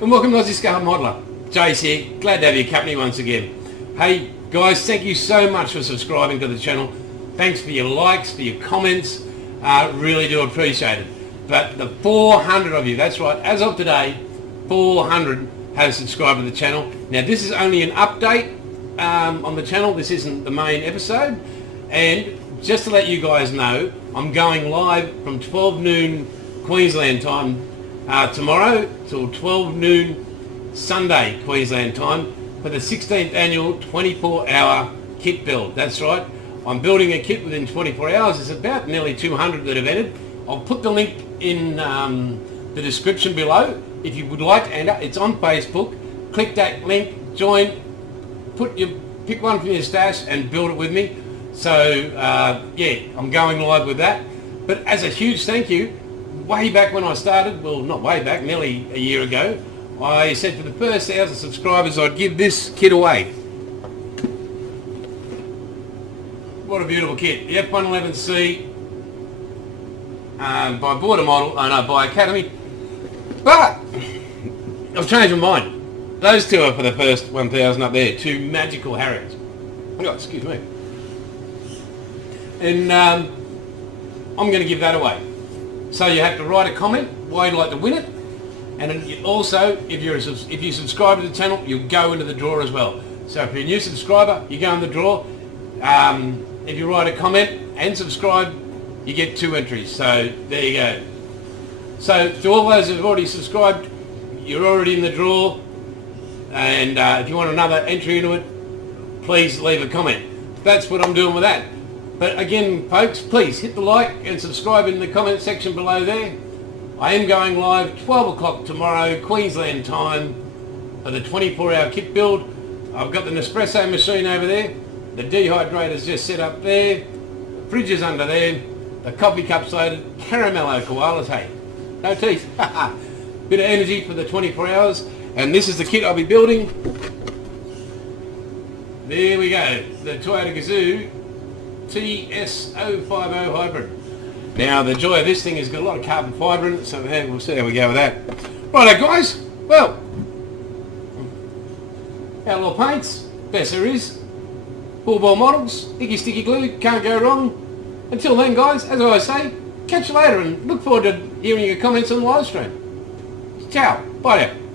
and welcome to Aussie Scar Modeler. Jace here, glad to have your company once again. Hey guys, thank you so much for subscribing to the channel. Thanks for your likes, for your comments, really do appreciate it. But the 400 of you, that's right, as of today, 400 have subscribed to the channel. Now this is only an update on the channel, this isn't the main episode. And just to let you guys know, I'm going live from 12 noon Queensland time tomorrow till 12 noon Sunday Queensland time for the 16th annual 24-hour kit build. That's right, I'm building a kit within 24 hours. There's about nearly 200 that have entered. I'll put the link in the description below if you would like to enter. It's on Facebook. Click that link, join, pick one from your stash and build it with me. So yeah, I'm going live with that. But as a huge thank you, way back when I started, well not way back, nearly a year ago, I said for the first 1,000 subscribers I'd give this kit away. What a beautiful kit. The F111C by Border Model, by Academy. But I've changed my mind. Those two are for the first 1,000 up there, two magical Harriers. Oh, excuse me. And I'm going to give that away. So you have to write a comment why you'd like to win it, and also if you subscribe to the channel, you'll go into the draw as well. So if you're a new subscriber, you go in the draw. If you write a comment and subscribe, you get 2 entries. So there you go. So to all those who've already subscribed, you're already in the draw. And if you want another entry into it, please leave a comment. That's what I'm doing with that. But again, folks, please hit the like and subscribe in the comment section below there. I am going live 12 o'clock tomorrow, Queensland time, for the 24-hour kit build. I've got the Nespresso machine over there. The dehydrator's just set up there. The fridge is under there. The coffee cup's loaded. Caramello koalas, hey. No teeth. Bit of energy for the 24 hours. And this is the kit I'll be building. There we go. The Toyota Gazoo TS050 hybrid. Now the joy of this thing is got a lot of carbon fibre in it, so we'll see how we go with that. Righto guys, well, our little paints, best there is, full ball models, sticky glue, can't go wrong. Until then guys, as I always say, catch you later and look forward to hearing your comments on the live stream. Ciao, bye now.